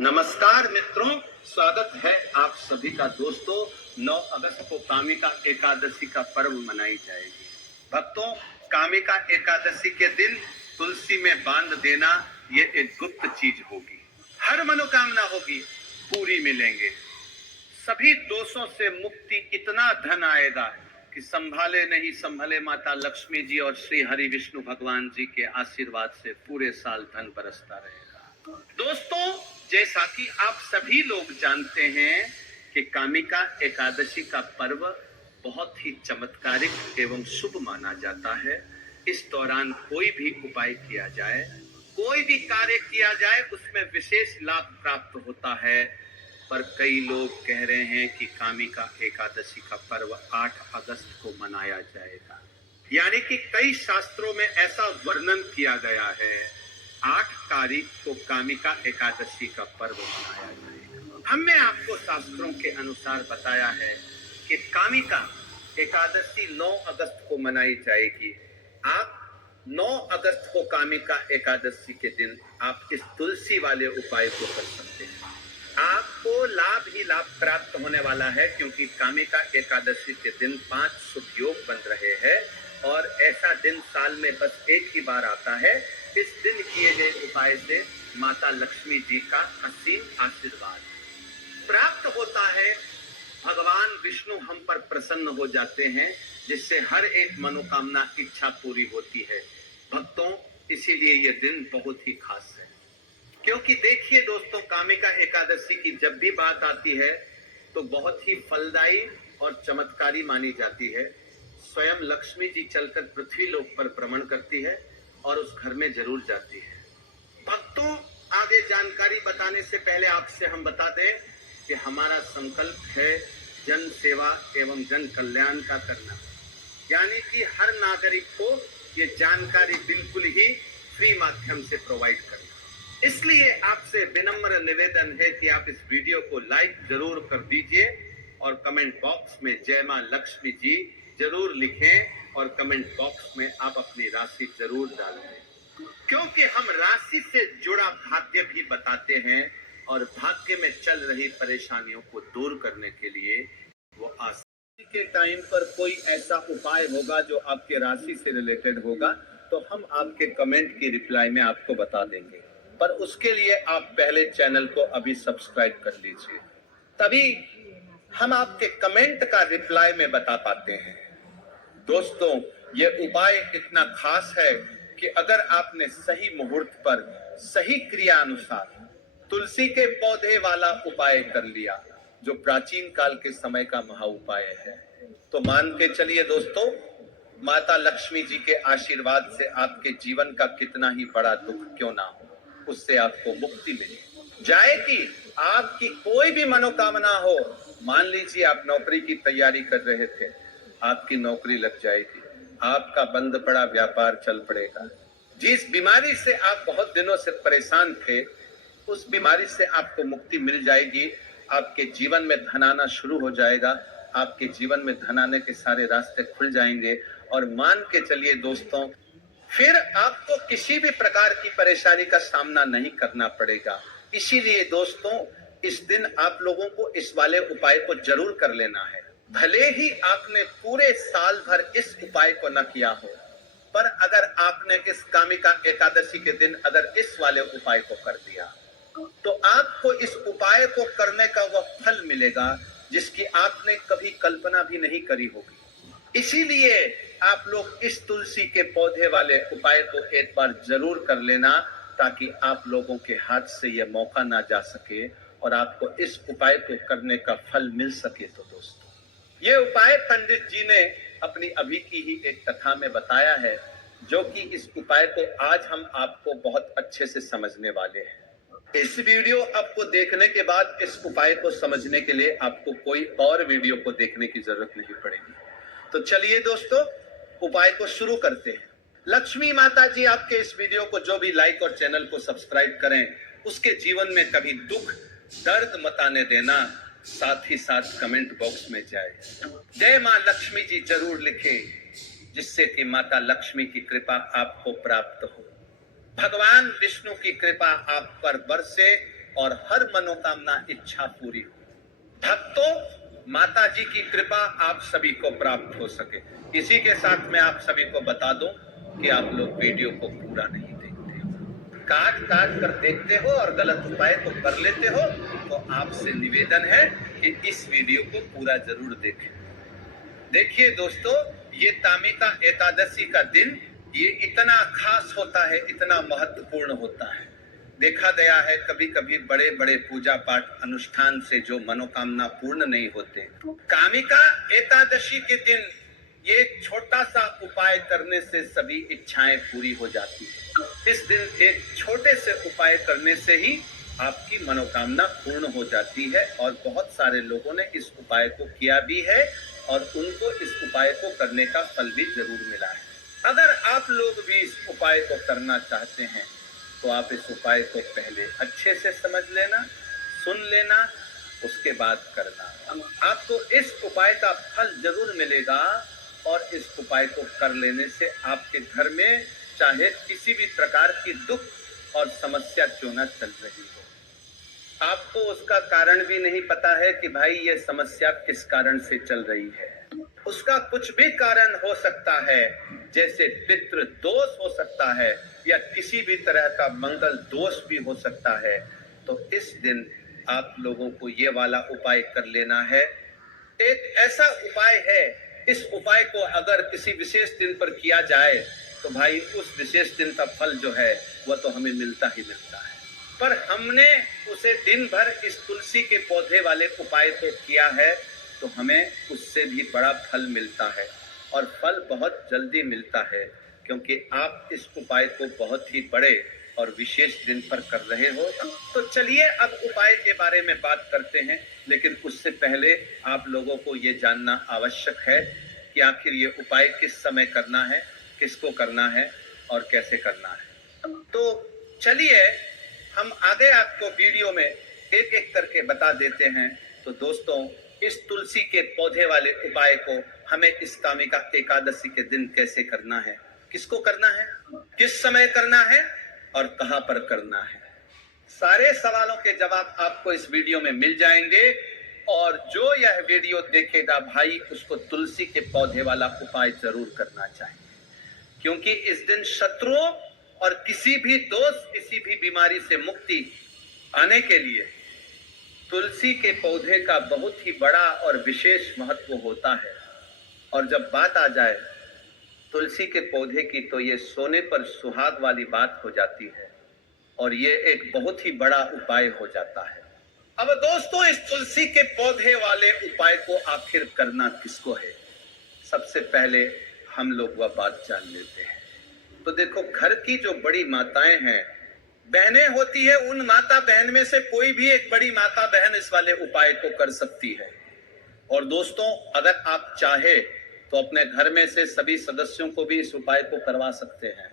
नमस्कार मित्रों, स्वागत है आप सभी का। दोस्तों, 9 अगस्त को कामिका एकादशी का पर्व मनाई जाएगी। भक्तों, कामिका एकादशी के दिन तुलसी में बांध देना ये एक गुप्त चीज होगी। हर मनोकामना होगी, पूरी मिलेंगे। सभी दोषों से मुक्ति, इतना धन आएगा कि संभाले नहीं संभले माता लक्ष्मी जी और श्री हरि विष्णु भगवान जी के आशीर्वाद से पूरे साल धन बरसता रहेगा। दोस्तों, जैसा कि आप सभी लोग जानते हैं कि कामिका एकादशी का पर्व बहुत ही चमत्कारिक एवं शुभ माना जाता है। इस दौरान कोई भी उपाय किया जाए, कोई भी कार्य किया जाए, उसमें विशेष लाभ प्राप्त होता है। पर कई लोग कह रहे हैं कि कामिका एकादशी का पर्व 8 अगस्त को मनाया जाएगा। यानी कि कई शास्त्रों में ऐसा वर्णन किया गया है, 8 तारीख को कामिका एकादशी का पर्व मनाया जाएगा। हमने आपको शास्त्रों के अनुसार बताया है कि कामिका एकादशी 9 अगस्त को मनाई जाएगी। आप 9 अगस्त को कामिका एकादशी के दिन आप इस तुलसी वाले उपाय को कर सकते हैं। आपको लाभ ही लाभ प्राप्त होने वाला है, क्योंकि कामिका एकादशी के दिन 5 शुभ योग बन रहे हैं और ऐसा दिन साल में बस एक ही बार आता है। इस दिन किए गए उपाय से माता लक्ष्मी जी का असीम आशीर्वाद प्राप्त होता है। भगवान विष्णु हम पर प्रसन्न हो जाते हैं, जिससे हर एक मनोकामना इच्छा पूरी होती है। भक्तों, इसीलिए यह दिन बहुत ही खास है। क्योंकि देखिए दोस्तों, कामिका एकादशी की जब भी बात आती है तो बहुत ही फलदायी और चमत्कारी मानी जाती है। स्वयं लक्ष्मी जी चलकर पृथ्वी लोक पर भ्रमण करती है और उस घर में जरूर जाती है। भक्तों, आगे जानकारी बताने से पहले आपसे हम बता दें कि हमारा संकल्प है जन सेवा एवं जन कल्याण का करना। यानी कि हर नागरिक को ये जानकारी बिल्कुल ही फ्री माध्यम से प्रोवाइड करना। इसलिए आपसे विनम्र निवेदन है कि आप इस वीडियो को लाइक जरूर कर दीजिए और कमेंट बॉक्स में जय मां लक्ष्मी जी जरूर लिखें और कमेंट बॉक्स में आप अपनी राशि जरूर डालें, क्योंकि हम राशि से जुड़ा भाग्य भी बताते हैं और भाग्य में चल रही परेशानियों को दूर करने के लिए वो आसानी के टाइम पर कोई ऐसा उपाय होगा जो आपके राशि से रिलेटेड होगा, तो हम आपके कमेंट की रिप्लाई में आपको बता देंगे। पर उसके लिए आप पहले चैनल को अभी सब्सक्राइब कर लीजिए, तभी हम आपके कमेंट का रिप्लाई में बता पाते हैं। दोस्तों, ये उपाय इतना खास है कि अगर आपने सही मुहूर्त पर सही क्रिया अनुसार तुलसी के पौधे वाला उपाय कर लिया, जो प्राचीन काल के समय का महा उपाय है, तो मान के चलिए दोस्तों, माता लक्ष्मी जी के आशीर्वाद से आपके जीवन का कितना ही बड़ा दुख क्यों ना हो, उससे आपको मुक्ति मिले जाएगी। आपकी कोई भी मनोकामना हो, मान लीजिए आप नौकरी की तैयारी कर रहे थे, आपकी नौकरी लग जाएगी, आपका बंद पड़ा व्यापार चल पड़ेगा। जिस बीमारी से आप बहुत दिनों से परेशान थे, उस बीमारी से आपको मुक्ति मिल जाएगी। आपके जीवन में धन आना शुरू हो जाएगा, आपके जीवन में धन आने के सारे रास्ते खुल जाएंगे और मान के चलिए दोस्तों, फिर आपको किसी भी प्रकार की परेशानी का सामना नहीं करना पड़ेगा। इसीलिए दोस्तों, इस दिन आप लोगों को इस वाले उपाय को जरूर कर लेना है। भले ही आपने पूरे साल भर इस उपाय को न किया हो, पर अगर आपने इस कामिका एकादशी के दिन अगर इस वाले उपाय को कर दिया, तो आपको इस उपाय को करने का वह फल मिलेगा जिसकी आपने कभी कल्पना भी नहीं करी होगी। इसीलिए आप लोग इस तुलसी के पौधे वाले उपाय को एक बार जरूर कर लेना, ताकि आप लोगों के हाथ से यह मौका ना जा सके और आपको इस उपाय को करने का फल मिल सके। तो दोस्तों, ये उपाय पंडित जी ने अपनी अभी की ही एक कथा में बताया है, जो कि इस उपाय को आज हम आपको बहुत अच्छे से समझने वाले हैं। इस वीडियो आपको देखने के बाद इस उपाय को समझने के लिए आपको कोई और वीडियो को देखने की जरूरत नहीं पड़ेगी। तो चलिए दोस्तों, उपाय को शुरू करते हैं। लक्ष्मी माता जी आपके इस वीडियो को जो भी लाइक और चैनल को सब्सक्राइब करें, उसके जीवन में कभी दुख दर्द मत आने देना। साथ ही साथ कमेंट बॉक्स में जाए जय मां लक्ष्मी जी जरूर लिखे, जिससे कि माता लक्ष्मी की कृपा आपको प्राप्त हो, भगवान विष्णु की कृपा आप पर बरसे और हर मनोकामना इच्छा पूरी हो। भक्तों, माता जी की कृपा आप सभी को प्राप्त हो सके, इसी के साथ मैं आप सभी को बता दूं कि आप लोग वीडियो को पूरा नहीं देखते हो, काट काट कर देखते हो और गलत उपाय को कर लेते हो। तो आपसे निवेदन है कि इस वीडियो को पूरा जरूर देखें। देखिए दोस्तों, ये तामिका एकादशी का दिन ये इतना खास होता है, इतना महत्वपूर्ण होता है। देखा गया है कभी कभी बड़े बड़े पूजा पाठ अनुष्ठान से जो मनोकामना पूर्ण नहीं होते, कामिका एकादशी के दिन ये छोटा सा उपाय करने से सभी इच्छाएं पूरी हो जाती है। इस दिन एक छोटे से उपाय करने से ही आपकी मनोकामना पूर्ण हो जाती है और बहुत सारे लोगों ने इस उपाय को किया भी है और उनको इस उपाय को करने का फल भी जरूर मिला है। अगर आप लोग भी इस उपाय को करना चाहते हैं तो आप इस उपाय को पहले अच्छे से समझ लेना, सुन लेना, उसके बाद करना। आपको इस उपाय का फल जरूर मिलेगा और इस उपाय को कर लेने से आपके घर में चाहे किसी भी प्रकार की दुख और समस्या क्यों ना चल रही हो, आपको उसका कारण भी नहीं पता है कि भाई ये समस्या किस कारण से चल रही है। उसका कुछ भी कारण हो सकता है, जैसे पितृ दोष हो सकता है या किसी भी तरह का मंगल दोष भी हो सकता है। तो इस दिन आप लोगों को ये वाला उपाय कर लेना है। एक ऐसा उपाय है, इस उपाय को अगर किसी विशेष दिन पर किया जाए तो भाई उस विशेष दिन का फल जो है वह तो हमें मिलता ही मिलता है। पर हमने उसे दिन भर इस तुलसी के पौधे वाले उपाय को किया है तो हमें उससे भी बड़ा फल मिलता है और फल बहुत जल्दी मिलता है, क्योंकि आप इस उपाय को बहुत ही बड़े और विशेष दिन पर कर रहे हो। तो चलिए अब उपाय के बारे में बात करते हैं, लेकिन उससे पहले आप लोगों को ये जानना आवश्यक है कि आखिर ये उपाय किस समय करना है, किसको करना है और कैसे करना है। तो चलिए हम आगे आपको वीडियो में एक एक करके बता देते हैं। तो दोस्तों, इस तुलसी के पौधे वाले उपाय को हमें इस कामिका एकादशी के दिन कैसे करना है, किसको करना है, किस समय करना है और कहां पर करना है, सारे सवालों के जवाब आपको इस वीडियो में मिल जाएंगे। और जो यह वीडियो देखेगा भाई उसको तुलसी के पौधे वाला उपाय जरूर करना चाहिए, क्योंकि इस दिन शत्रुओं और किसी भी दोष, किसी भी बीमारी से मुक्ति आने के लिए तुलसी के पौधे का बहुत ही बड़ा और विशेष महत्व होता है। और जब बात आ जाए तुलसी के पौधे की तो ये सोने पर सुहाग वाली बात हो जाती है और ये एक बहुत ही बड़ा उपाय हो जाता है। अब दोस्तों, इस तुलसी के पौधे वाले उपाय को आखिर करना किसको है, सबसे पहले हम लोग वह बात जान लेते हैं। तो देखो, घर की जो बड़ी माताएं हैं, बहनें होती है, उन माता बहन में से कोई भी एक बड़ी माता बहन इस वाले उपाय को कर सकती है। और दोस्तों, अगर आप चाहे तो अपने घर में से सभी सदस्यों को भी इस उपाय को करवा सकते हैं।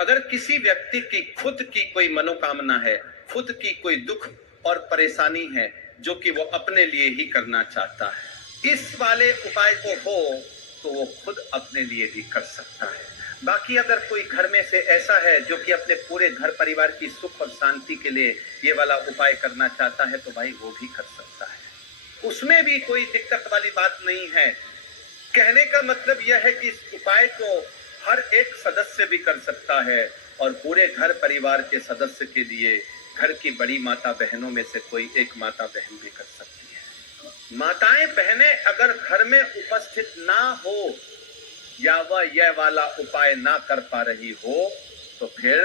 अगर किसी व्यक्ति की खुद की कोई मनोकामना है, खुद की कोई दुख और परेशानी है जो कि वो अपने लिए ही करना चाहता है, इस वाले उपाय को हो तो वो खुद अपने लिए भी कर सकता है। बाकी अगर कोई घर में से ऐसा है जो कि अपने पूरे घर परिवार की सुख और शांति के लिए ये वाला उपाय करना चाहता है तो भाई वो भी कर सकता है, उसमें भी कोई दिक्कत वाली बात नहीं है। कहने का मतलब यह है कि इस उपाय को हर एक सदस्य भी कर सकता है और पूरे घर परिवार के सदस्य के लिए घर की बड़ी माता बहनों में से कोई एक माता बहन भी कर सकती है। माताएं बहनें अगर घर में उपस्थित ना हो या वह यह वाला उपाय ना कर पा रही हो तो फिर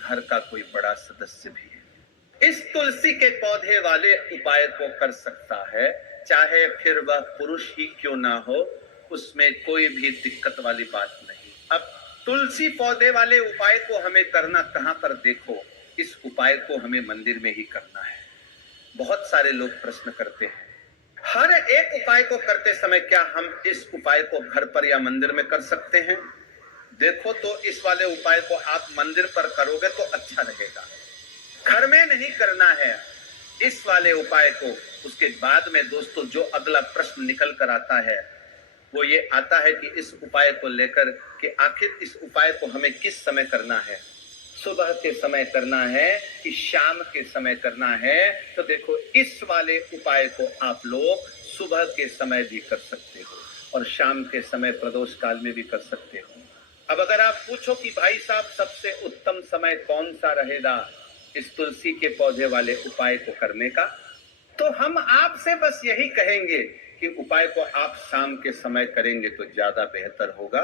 घर का कोई बड़ा सदस्य भी है इस तुलसी के पौधे वाले उपाय को कर सकता है, चाहे फिर वह पुरुष ही क्यों ना हो, उसमें कोई भी दिक्कत वाली बात नहीं। अब तुलसी पौधे वाले उपाय को हमें करना कहां पर, देखो इस उपाय को हमें मंदिर में ही करना है। बहुत सारे लोग प्रश्न करते हैं, हर एक उपाय को करते समय क्या हम इस उपाय को घर पर या मंदिर में कर सकते हैं? देखो, तो इस वाले उपाय को आप मंदिर पर करोगे तो अच्छा रहेगा, घर में नहीं करना है इस वाले उपाय को। उसके बाद में दोस्तों जो अगला प्रश्न निकल कर आता है वो ये आता है कि इस उपाय को लेकर कि आखिर इस उपाय को हमें किस समय करना है। सुबह के समय करना है कि शाम के समय करना है, तो देखो इस वाले उपाय को आप लोग सुबह के समय भी कर सकते हो और शाम के समय प्रदोष काल में भी कर सकते हो। अब अगर आप पूछो कि भाई साहब सबसे उत्तम समय कौन सा रहेगा इस तुलसी के पौधे वाले उपाय को करने का, तो हम आपसे बस यही कहेंगे कि उपाय को आप शाम के समय करेंगे तो ज्यादा बेहतर होगा,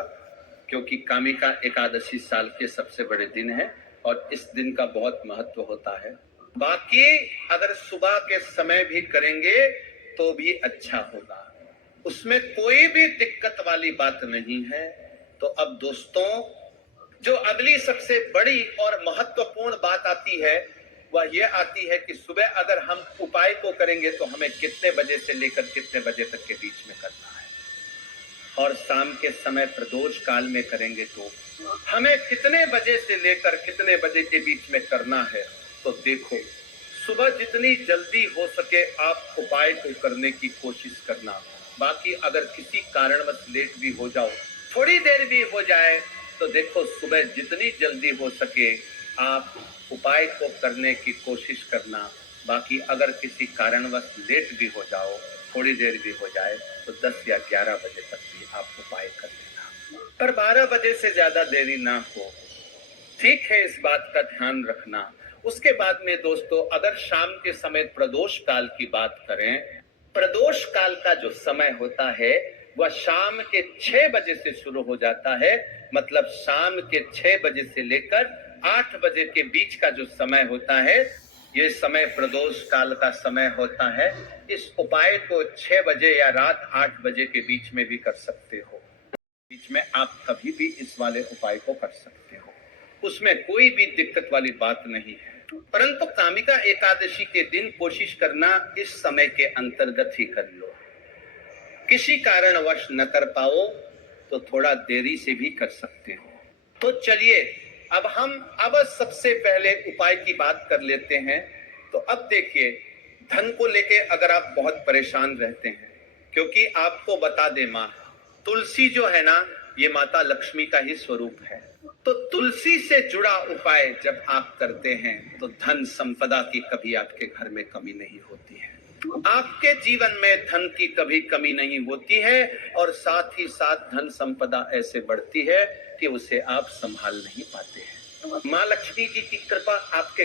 क्योंकि कामिका एकादशी साल के सबसे बड़े दिन है और इस दिन का बहुत महत्व होता है। बाकी अगर सुबह के समय भी करेंगे तो भी अच्छा होगा, उसमें कोई भी दिक्कत वाली बात नहीं है। तो अब दोस्तों, जो अगली सबसे बड़ी और महत्वपूर्ण बात आती है वह यह आती है कि सुबह अगर हम उपाय को करेंगे तो हमें कितने बजे से लेकर कितने बजे तक के बीच में करना है, और शाम के समय प्रदोष काल में करेंगे तो हमें कितने बजे से लेकर कितने बजे के बीच में करना है। तो देखो, सुबह जितनी जल्दी हो सके आप उपाय को करने की कोशिश करना। बाकी अगर किसी कारणवश लेट भी हो जाओ, थोड़ी देर भी हो जाए, तो देखो सुबह जितनी जल्दी हो सके आप उपाय को करने की कोशिश करना। बाकी अगर किसी कारणवश लेट भी हो जाओ, थोड़ी देर भी हो जाए, तो 10 या 11 बजे तक भी आप उपाय कर लेना, पर 12 बजे से ज्यादा देरी ना हो। ठीक है, इस बात का ध्यान रखना। उसके बाद में दोस्तों, अगर शाम के समय प्रदोष काल की बात करें, प्रदोष काल का जो समय होता है वह शाम के 6 बजे से शुरू हो जाता है। मतलब शाम के 6 बजे से लेकर 8 बजे के बीच का जो समय होता है, ये समय प्रदोष काल का समय होता है। इस उपाय को 6 बजे या रात 8 बजे के बीच में भी कर सकते हो। बीच में आप कभी भी इस वाले उपाय को कर सकते हो, उसमें कोई भी दिक्कत वाली बात नहीं है। परंतु कामिका एकादशी के दिन कोशिश करना इस समय के अंतर्गत ही कर लो। किसी कारणवश न कर पाओ तो थोड़ा देरी से भी कर सकते हो। तो चलिए अब सबसे पहले उपाय की बात कर लेते हैं। तो अब देखिए, धन को लेके अगर आप बहुत परेशान रहते हैं, क्योंकि आपको बता दे माँ, तुलसी जो है ना, ये माता लक्ष्मी का ही स्वरूप है। तो तुलसी से जुड़ा उपाय जब आप करते हैं तो धन संपदा की कभी आपके घर में कमी नहीं होती है, आपके जीवन में धन की कभी कमी नहीं होती है, और साथ ही साथ धन संपदा ऐसे बढ़ती है कि उसे आप संभाल नहीं पाते हैं। माँ लक्ष्मी जी की कृपा आपके